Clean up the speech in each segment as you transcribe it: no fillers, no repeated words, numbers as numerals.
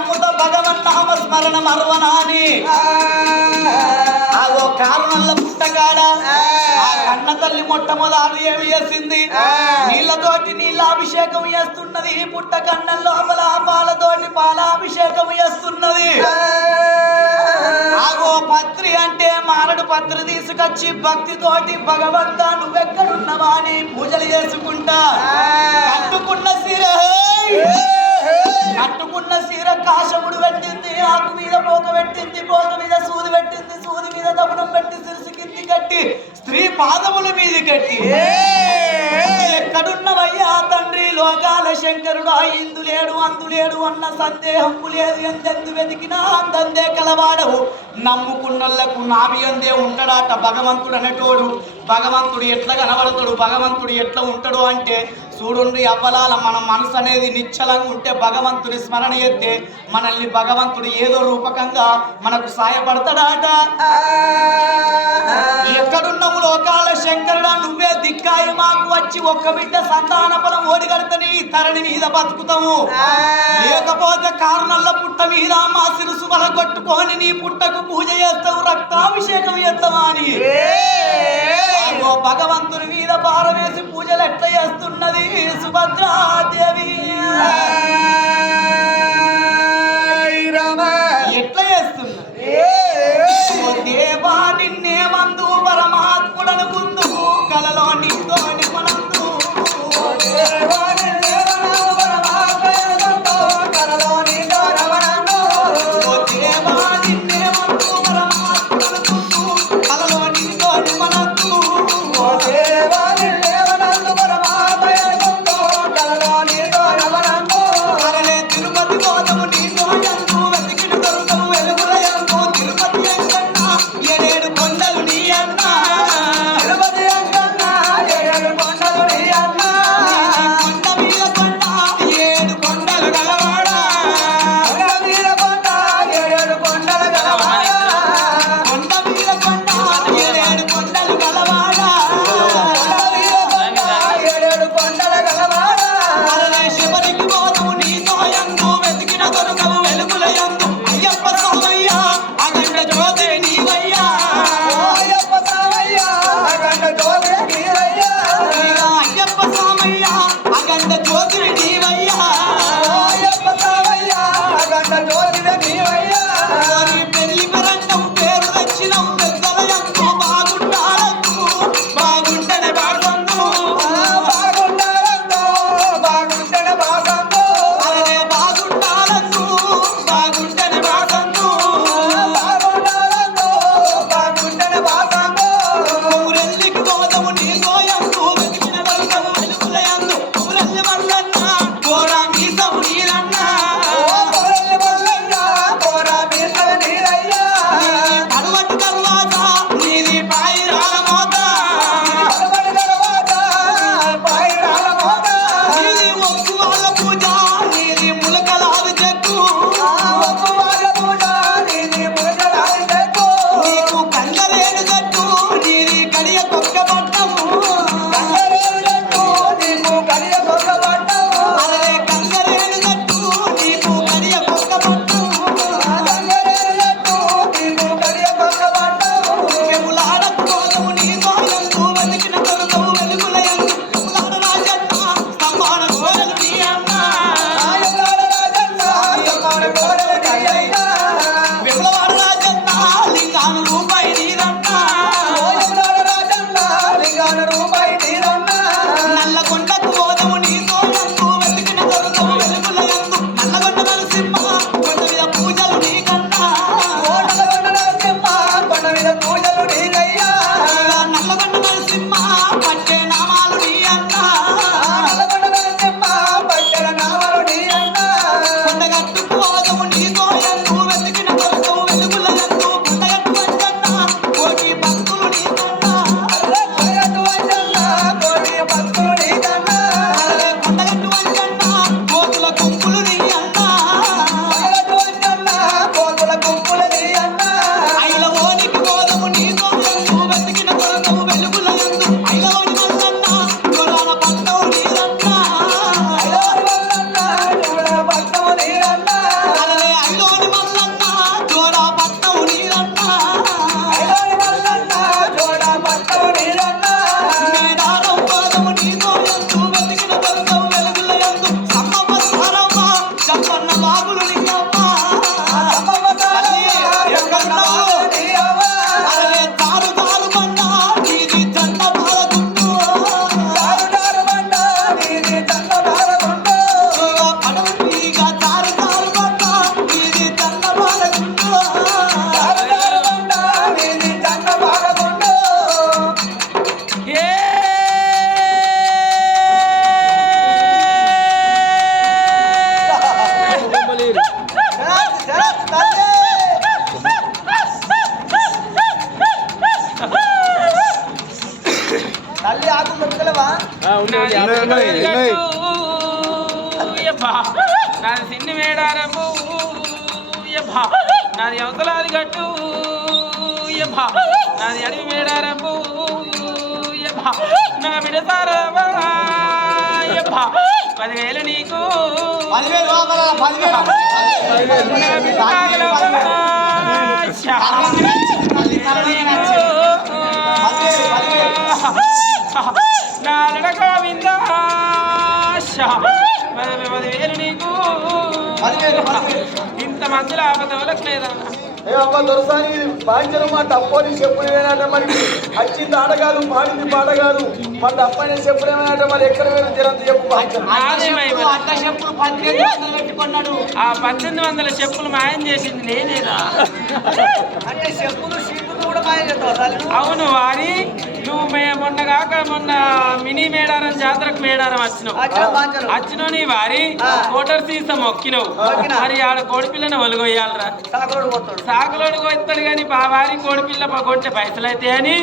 నమ్ముత భగవన్ నామ స్మరణ మర్వనాని ఆగో కారణంలో పుట్టగాడ ఆ కన్న తల్లి మొట్టమొదటి ఏమి చేసింది నీళ్ళతోటి నీళ్ళాభిషేకం చేస్తున్నది పుట్ట కన్న లోపల పాలతోటి పాలాభిషేకం చేస్తున్నది ఆగో పత్రి అంటే మారడు పత్రి తీసుకొచ్చి భక్తితోటి భగవంతా నువ్వెక్కడున్నవా అని పూజలు చేసుకుంటా కట్టుకున్న సీర కాశముడు పెట్టింది ఆకు మీద పోక పెట్టింది పోక మీద సూది పెట్టింది సూది మీద దమనం పెట్టి సిరిసి కింది కట్టి స్త్రీ పాదముల మీద కట్టి ఎక్కడున్నవయ్యా తండ్రి లోకాల శంకరుడు ఇందులేడు అందులేడు అన్న సందేహము లేదు ఎందెందు వెతికినా అందందే కలవాడవు నమ్ముకున్నోళ్లకు నాభి అందే ఉంటాడట భగవంతుడు అనేటోడు భగవంతుడు ఎట్లా కనబడతాడు భగవంతుడు ఎట్లా ఉంటాడు అంటే చూడుండి అవ్వలాల మన మనసు అనేది నిశ్చలంగా ఉంటే భగవంతుని స్మరణ ఎత్తే మనల్ని భగవంతుడు ఏదో రూపకంగా మనకు సాయపడతాడట ఎక్కడున్నావు లోకాల శంకరుడా నువ్వే దిక్కాయి మాకు వచ్చి ఒక్క బిడ్డ సంతాన బలం ఓడిగడతని తరణి మీద బతుకుతాము లేకపోతే కారణంలో పుట్ట మీద మా శిరసు బల కొట్టుకొని నీ పుట్టకు పూజ చేస్తావు రక్తాభిషేకం చేస్తావా అని భగవంతుని మీద భారవేసి పూజలు ఎట్లా చేస్తున్నది సుభద్రాదేవి ఎట్లా చేస్తున్నది దేవా నిన్నే మందు పరమాత్ముడను గుందు కలలో నిందోని మనందు చెప్తలేవా నాది సిన్ని మేడారము నాది అవతలాది గట్టు నాది అడవి మేడారము నా బిడతారమ్మా 10,000 నీకు 10,000 నాలుడ గోవింద 10,000 నీకు ఇంతమందిలో ఆపదోలకు లేదా దొరసాని బాధ్యత మా డప్పోని చెప్పులేనంటే మరి వచ్చింది ఆడగారు పాడింది పాడగారు మా డప్పని చెప్పులేమంటే మరి ఎక్కడ వేరు జరంత చెప్పు ఆ 1,800 చెప్పులు మాయం చేసింది నేనేరా అంటే చెప్పులు షీపులు కూడా మాయం చేస్తావు అవును వారి నువ్వు మొన్న మినీ మేడారం జాతరకు మేడారం వచ్చినావు నీ వారి కోటర్ సీసా మొక్కినవు మరి ఆడ కోడిపిల్లని ఒలుగొయ్యాలరా సాకులోడు కొత్తాడు కానీ వారి కోడిపిల్ల కొట్టే పైసలు అయితే అని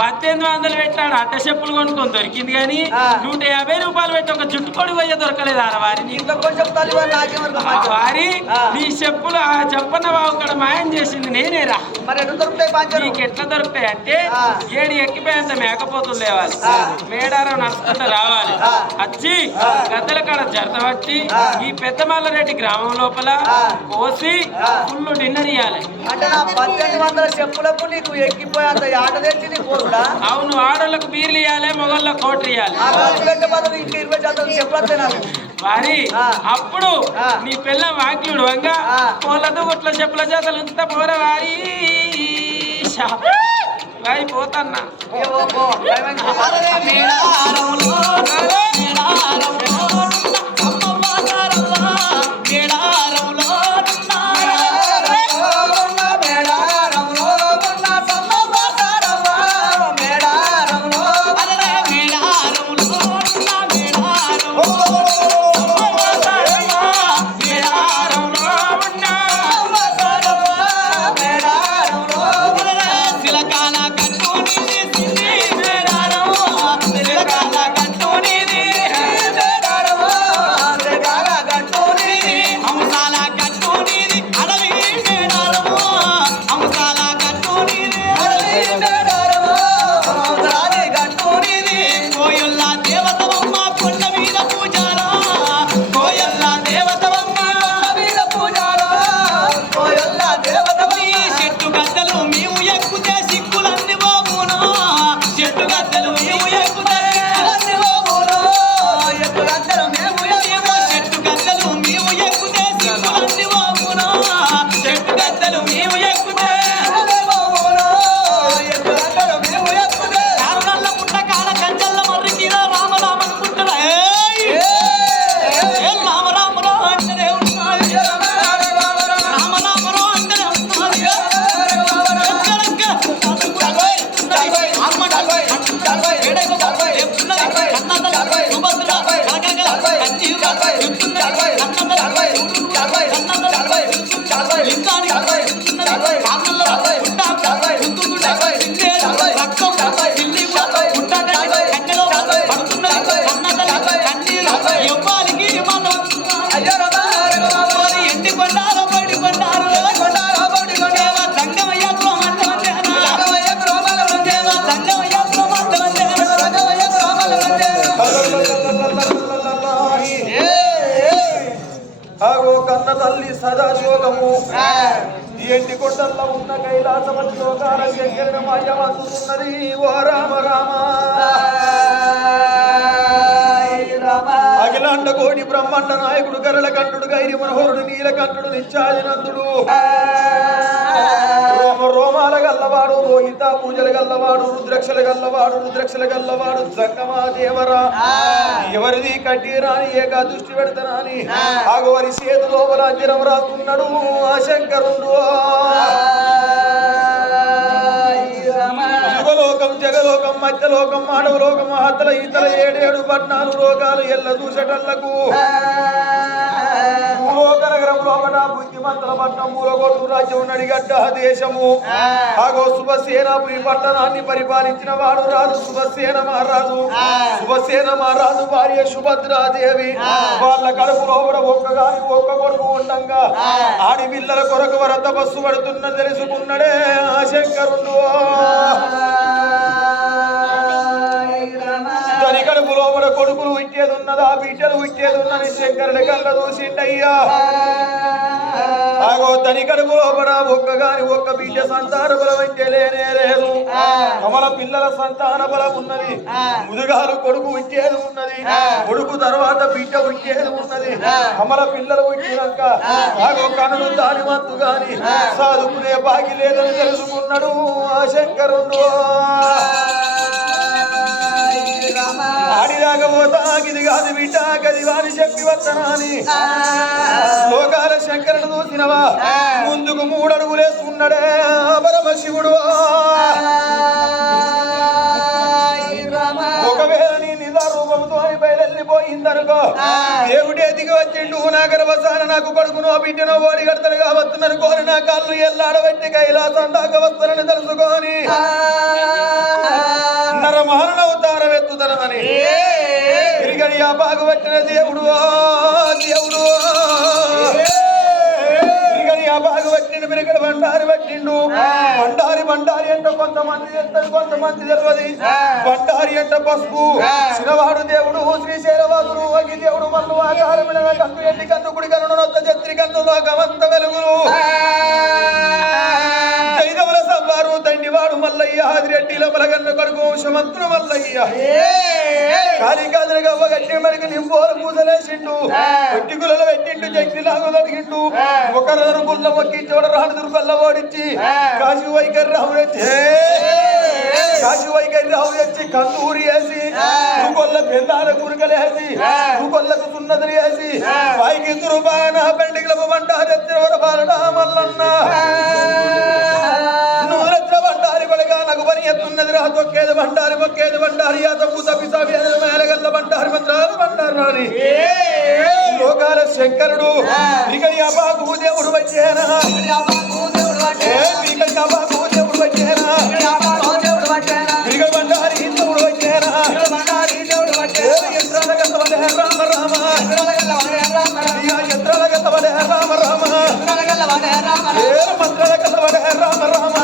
1,800 పెట్టాడు అట్ట చెప్పులు కొనుక్కొని దొరికింది కానీ 150 రూపాయలు పెట్టి ఒక జుట్టు కొడి పోయే దొరకలేదు ఆడ వారిని వారి నీ చెప్పులు ఆ చెప్పన్న బాబు కూడా మాయం చేసింది నేనేరా నీకు ఎట్లా దొరుకుతాయి అంటే ఏడు ఎక్కిపోయేంత మేకపోతులు లేవాలి మేడారం నడుచుకుంటూ రావాలి వచ్చి గద్దెల కాడ జరతబట్టి ఈ పెద్దమల్లరెడ్డి గ్రామం లోపల కోసి ఫుల్ డిన్నర్ ఇవ్వాలి అంటే నా 1,800 చెప్పులకు నీకు ఎక్కిపోయేంత ఆట తెచ్చి నీకు పోరుడా అవును ఆడోళ్ళకు బీర్లు ఇవ్వాలి మొగళ్ళకు కోట్లు ఇవ్వాలి వారి అప్పుడు నీ పిల్ల వాక్యుడు వంగ కోళ్ళతో గుట్ల చెప్పుల చేతలు ఇంత పోర వారి వాయి పోతన్నా కన్న తల్లి సదాశోకము ఎంటి కొండల్లో ఉన్న కైలాసమలో కాలశేఖరణ మాయమందుతున్నది ఓ రామ రామ అఖిలాండ కోటి బ్రహ్మాండ నాయకుడు గరళ కంఠుడు గైరి మనోహరుడు నీలకంఠుడు నిత్యాదినందుడు రోమాల గల్లవాడు రోహిత పూజలు గల్లవాడు రుద్రక్షల గల్లవాడు జంగమా దేవరా ఎవరిది కట్టిరాని ఏక దృష్టి పెడతానని ఆగోరి చేతు లోపల అంజనం రాస్తున్నాడు ఆ శంకరుడు యుగలోకం జగలోకం మధ్యలోకం మానవలోకం మహత్తల ఈతల 7 14 లోకాలు ఎల్ల దూసటళ్లకు భూలోకనగరం లోపల బుద్ధిమంతుల పట్టణం మూలగొట్టు రాజ్యం నడిగడ్డ దేశము ఆగో శుభసేనాపురి పట్టణాన్ని పరిపాలించిన వాడు రాజు శుభసేన మహారాజు భార్య సుభద్రాదేవి వాళ్ళ కడుపు లోపల ఒక్క కొడుకు ఉండంగా ఆడి పిల్లల కొరకు వరద బస్సు పడుతున్న తెలుసుకున్నాడే ఆ శంకరుడు తని కడుపు లోపల కొడుకులు ఇచ్చేది ఉన్నదా బిడ్డలు ఇచ్చేది ఉన్నది శంకరుడి కళ్ళ చూసిండయ్యా ఆగో తని కడుపు లోపల ఒక్క బిడ్డ సంతాన బలం అయితే లేనే లేదు కమల పిల్లల సంతాన బలం ఉన్నది ముదుగాలు కొడుకు ఇచ్చేది ఉన్నది కొడుకు తర్వాత బిడ్డ ఇచ్చేది ఉన్నది కమల పిల్లలు ఇచ్చినాక ఆగో కనుడు దాని మత్తు గాని సాదుకునే బాగి లేదని తెలుసుకున్నాడు ఆ శంకరుడు ఆడిరాకపోతా ఇది కాదు బిడ్డ గది వారి చెప్పి వద్దనాని లోకాల శంకరుడు చూసినవా ముందుకు 3 అడుగులేసుకున్నాడే పరమశివుడు ఒకవేళ నీ నిజ రూపంతో బయలుపోయిందనుకో దేవుడే దిగి వచ్చిండు నా గర్భసాన నాకు కొడుకునో బిడ్డనో ఓడి కడతాడు కావచ్చునని కోరి నా కాళ్ళు ఎల్లాడబెట్టి కైలాసం దాకా వస్తానని తెలుసుకొని నరమహనవతారం ఎత్తుతనని తిరిగడి ఆ బాగు పెట్టిన దేవుడు తిరిగడి ఆ బాగు పెట్టిన మిరగడి బండారి పెట్టిండు బండారి అంటే కొంతమంది తెలుస్తుంది కొంతమంది తెలియదు బండారి అంటే పసుపు చిన్నవాడు దేవుడు శ్రీశైలవాసుడు అగ్గి దేవుడు మల్లు ఆకారమైన కన్ను ఎట్టి కన్ను కుడి కన్ను నొత్త చెత్రి కన్ను లోకమంత వెలుగులు జైదవల సవ్వారు దండివాడు మల్లయ్య ఆదిరెడ్డిల బలగన్న కొడుకు వంశమంతుడు మల్లయ్య కాళికాదులుగా గట్టి మడికి నింపోలు పూసలేసిండు కొట్టిగులలో పెట్టిండు జగ్గిలాగు తడిగిండు ఒకరు గుళ్ళ మొక్కి చోడ రాను దుర్గల్ల ఓడించి కాశీ వైఖరి రావు తెచ్చి కందూరి వేసి దుర్గొల్ల పెద్దాల గురికలేసి దుర్గొల్లకు సున్నదులు వేసి పైకి దుర్బాన పెండిగిల బండారు ఎత్తిన బాలడా మల్లన్న బండారి బలిగా నాకు పని ఎత్తున్నది రా తొక్కేది బండారి మొక్కేది బండారి ఆ తప్పు తప్పిసావి మేలగల్ల బండారి మంత్రాలు బండారు రాని లోకాల శంకరుడు ఇక అబాకు దేవుడు వచ్చేనా ఇక అబాకు దేవుడు వచ్చేనా ఇక బండారి దేవుడు వచ్చేనా యంత్రాల గల్లవలే రామ రామ యంత్రాల గల్లవలే రామ రామ మంత్రాల గల్లవలే రామ రామ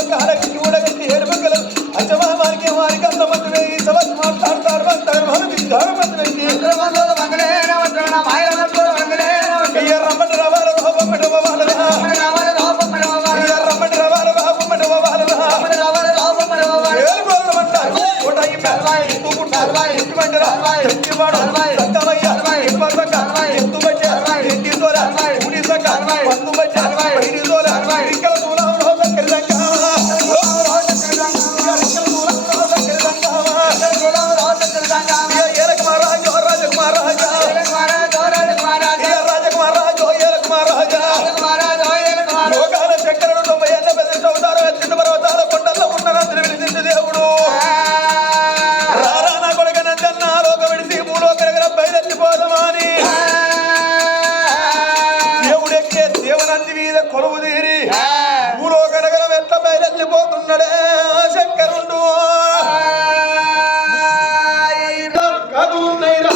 శంకరుడు